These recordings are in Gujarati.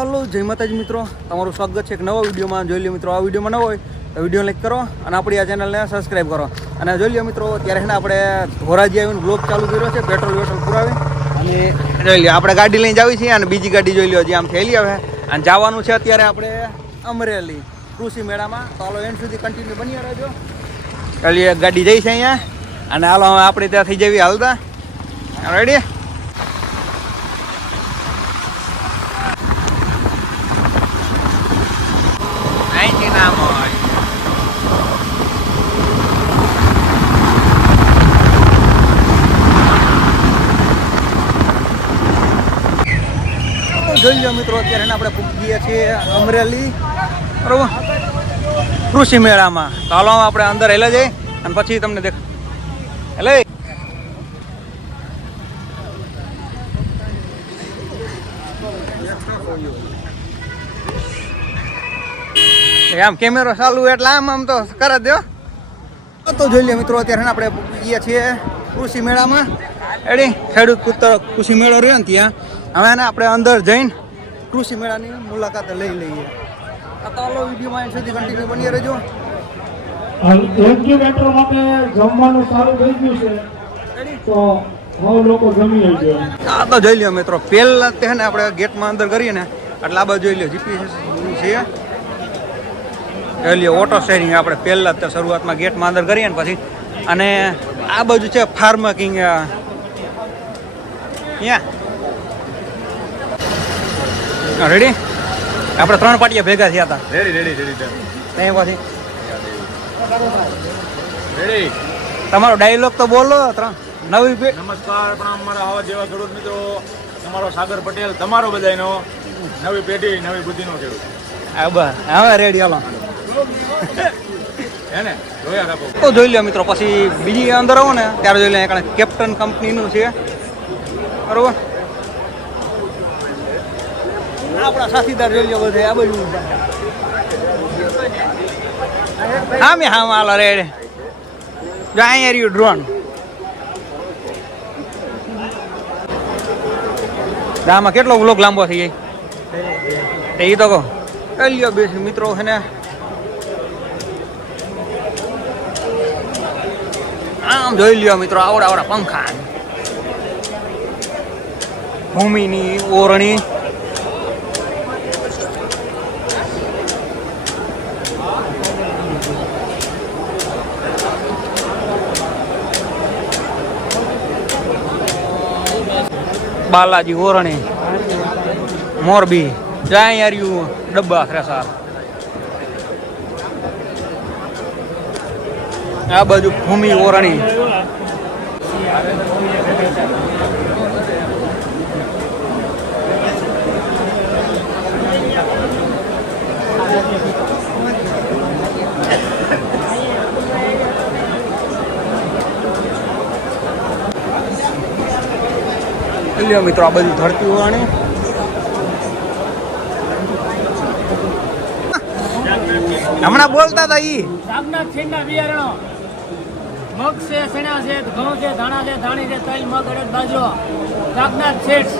हेलो जय माताजी मित्रों तमाરું સ્વાગત છે એક નવા વિડીયોમાં। જોઈ લ્યો મિત્રો, આ વિડીયોમાં નવો હોય તો વિડીયો લાઈક કરો અને આપણી આ ચેનલને સબસ્ક્રાઈબ કરો। અને જોઈ લ્યો મિત્રો, ત્યારે છે ને આપણે ધોરાજી આવીને બ્લોગ ચાલુ કર્યો છે પેટ્રોલ પુરાવી। અને જોઈ લ્યો આપણે ગાડી લઈને જાવી છીએ અને બીજી ગાડી જોઈ લ્યો જે આમ થયેલી આવે અને જવાનું છે અત્યારે આપણે અમરેલી કૃષિ મેળામાં। તો હાલો એન્ડ સુધી કન્ટિન્યુ બની રહેજો। ચાલી એક ગાડી જઈ છે અહીંયા અને હાલો આપણે ત્યાં થઈ જવી હાલતા। રેડી? જોઈ લો મિત્રો, અત્યારે આપણે પૂગીએ છીએ અમરેલી બરોબર કૃષિ મેળામાં। તો હાલો આપણે અંદર હેલા જઈએ અને પછી તમને દેખ હેલે આમ કેમેરો ચાલુ એટલે આમ તો કરે દો। તો જોઈ લો મિત્રો, અત્યારે આપણે પૂગીએ છીએ કૃષિ મેળામાં। એડી ખેડૂત કૃષિ મેળો રહ્યો ને ત્યાં હવે ને આપણે અંદર જઈને કૃષિ મેળાની મુલાકાત લઈ લઈએ। તો હાલો વિડીયોમાં સુધી કન્ટિન્યુ બની રહેજો। મેટ્રો માટે જમવાનું સારું થઈ ગયું છે તો બહુ લોકો જમી લેજો। આ તો જોઈ લ્યો મિત્રો, પહેલા તે ને આપણે ગેટમાં અંદર કરીએ ને એટલે આ બાજુ જોઈ લ્યો જીપીએસ છે। જોઈ લ્યો ઓટો શેરિંગ આપણે પહેલા જ શરૂઆતમાં ગેટમાં અંદર કરીએ ને પછી અને આ બાજુ છે ફાર્મા કિંગ અહીંયા। રેડી? આપણે 3 પાટિયા ભેગા થયા હતા। રેડી ત્યાં પછી રેડી તમારો ડાયલોગ તો બોલો। નવી નમસ્કાર પ્રણામ મારા આવા જેવા ખેડૂત મિત્રો, તમારો સાગર પટેલ, તમારો બધાનો નવી પેઢી નવી બુદ્ધિનો ખેડૂત। હવે રેડી હાલો હે ને જોયા રાખો। તો જોઈ લો મિત્રો, પછી બીજી અંદર આવો ને ત્યારે જોઈ લે કેપ્ટન કંપનીનું છે બરોબર। આપણા સાથીદાર જોઈ લો બધે આ બાજુ હા મેં હા હાલો રેડ જો અહીંયા રહ્યું ડ્રોન। આમાં કેટલો વ્લોગ લાંબો થઈ જાય એ તો કહો કરી લ્યો બે મિત્રો છે ને। આમ જોઈ લ્યો મિત્રો, આવડા પંખા, ભૂમિની ઓરણી, બાલાજી ઓરણી, મોરબી જાય યાર્યું ડબ્બા થ્રેસર, આ બાજુ ભૂમિ ઓરણી, મિત્રો આ બધું ધરતી ઓરણી। હમણાં બોલતા હતા ઈ શાકના છીણના બિયારણો, મગ છે, ચણા છે, ઘઉં છે, ધાણા છે, ધાણી છે, તલ, મગ, અડદ, બાજરો, શાકના શેડ્સ।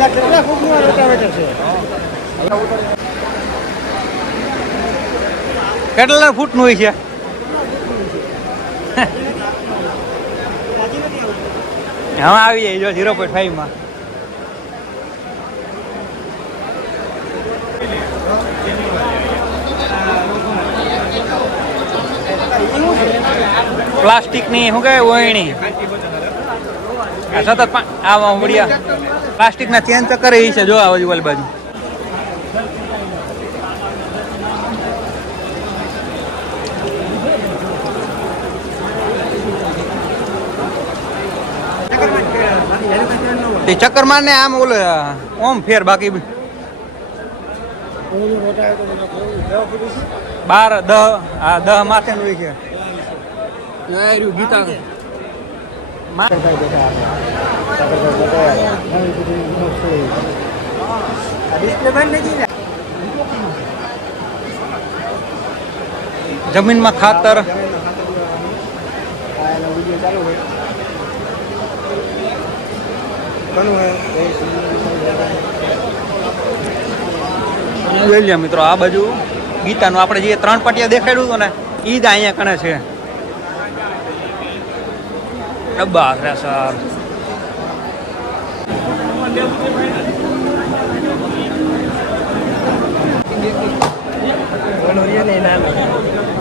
કેટલા ફૂટનું રોટાવેટર છે? કેટલા ફૂટનું હોય છે? હવે આવી જાય જો 0.5 માં। પ્લાસ્ટિકની શું કહેવાય ઓયણી સતત આવા વડિયા પ્લાસ્ટિકના ચેન ચક્કર એ છે જો આ બાજુ વાલી બાજુ। તે ચક્કર મારને આમ ઓલો ઓમ ફેર બાકી 12 10 માથે હોય છે। ગીતા જમીનમાં ખાતર જોઈ લ્યો મિત્રો, આ બાજુ ગીતાનું આપણે જે 3 પાટિયા દેખાડ્યું હતું ને ઈ જ અહીંયા કણે છે. ડબ્બા છે સર.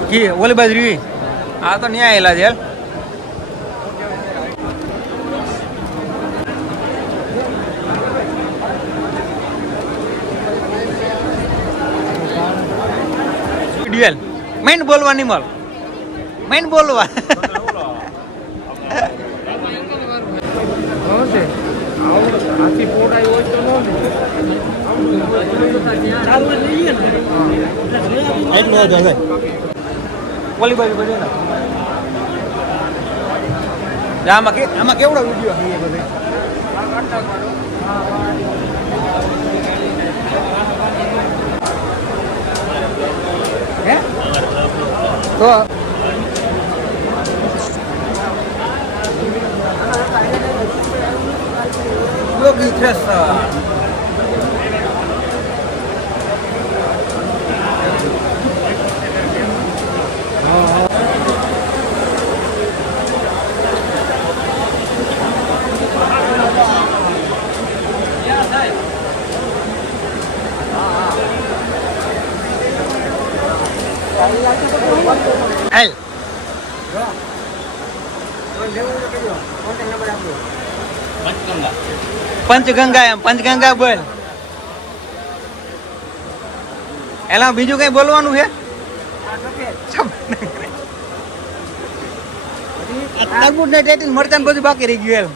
કી ઓલી બાજુ રીવી આ તો ન્યા આવેલા છે. ડ્યુએલ મેન બોલવા નહીં મળ, મેન બોલવા. ઓલી બાજુ બધે આમાં કેવડો વિડીયો છે એ બધે. હે તો યોગી થ્રેસર. Hey. પંચગંગા એમ પંચગંગા બોલ. એલા બીજું કઈ બોલવાનું છે? તરબૂચ ને ટેટી મરચાં બધું બાકી રહી ગયું.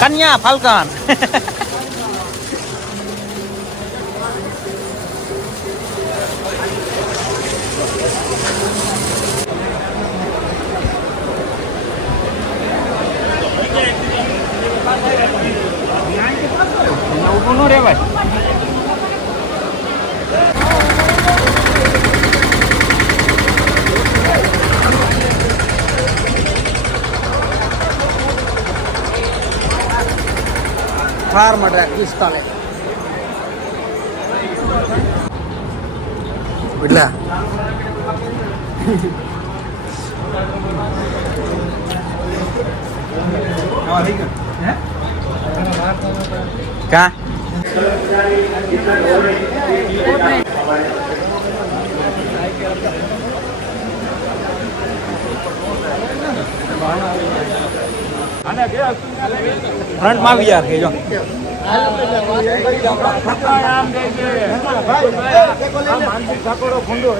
કન્યા ફાલ્કન. ઊભું ન રેવાય. ફાર્મ ટ્રેક 45 બદલા. કા ફ્રન્ટ માં આવી યાર જો માનસિક સાકોડો ખુંડો